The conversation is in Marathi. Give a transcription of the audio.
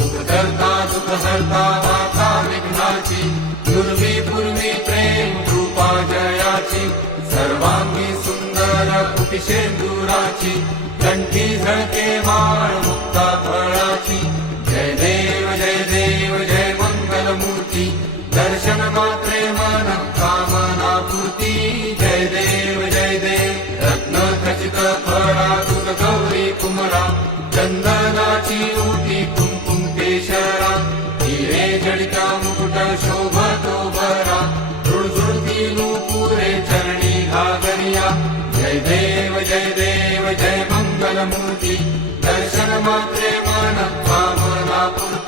सुखकर्ता दुःखहर्ता माता विघ्नाची पूर्वी पूर्वी प्रेम कृपा जयाची सर्वांगी सुंदर कुपिशेंदुराची कंठी झळके माळ मुक्ता फळाची जय देव जय मंगलमूर्ती दर्शन मात्रे मन कामना पूर्ती जय देव रत्न खचित फळा तुझ गौरी कुमरा चंदनाची ओटी कुंकुम केशरा हिरे जडिता मुकुट शोभतो भरा झुळझुळती नूपुरे चरणी घागरिया जय देव जय मंगलमूर्ती दर्शन मात्रे मन कामना पूर्ती